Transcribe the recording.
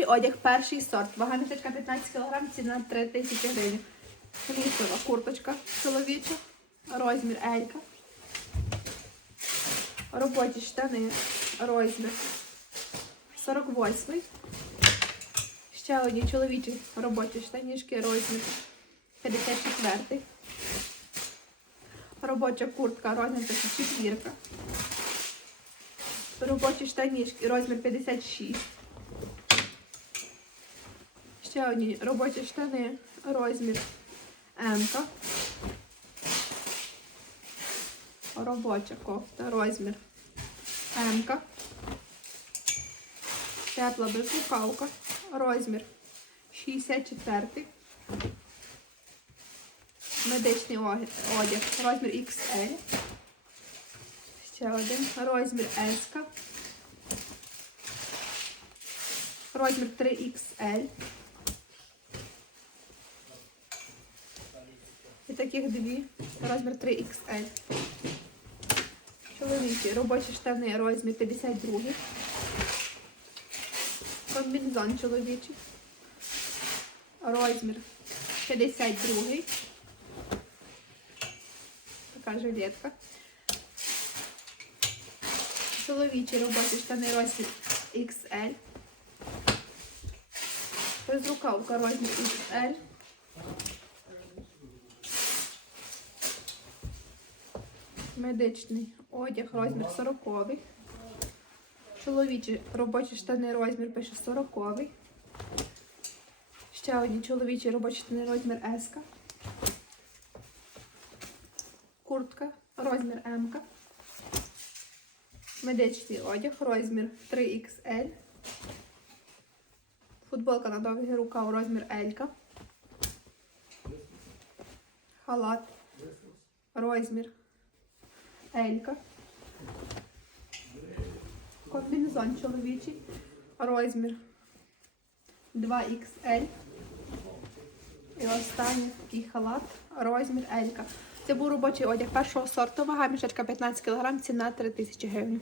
Одяг перший сорт. Вага мішечка 15 кг, ціна 3 тисячі гривень. Флісова курточка чоловіча, розмір Елька. Робочі штани, розмір 48. Ще одні чоловічі робочі штанішки, розмір 54. Робоча куртка, розмір 54. Робочі штанішки, розмір 56. Ще одні робочі штани, розмір М. Робоча кофта, розмір М. Тепла безрукавка, розмір 64. Медичний одяг, розмір XL. Ще один розмір S. Розмір 3XL. І таких дві. Розмір 3XL. Чоловічі робочі штани розмір 52. Комбінзон чоловічий. Розмір 52. Така жилетка. Чоловічі робочі штани розмір XL. Безрукавка розмір XL. Медичний одяг розмір 40. Чоловічі робочі штани розмір пише 40. Ще одні чоловічі робочі штани розмір S. Куртка розмір М. Медичний одяг розмір 3XL. Футболка на довгий рукав розмір L. Халат розмір Елька. Комбінезон чоловічий. Розмір 2XL. І останній такий халат. Розмір Елька. Це був робочий одяг першого сорту. Вага мішечка 15 кг, ціна 3000 гривень.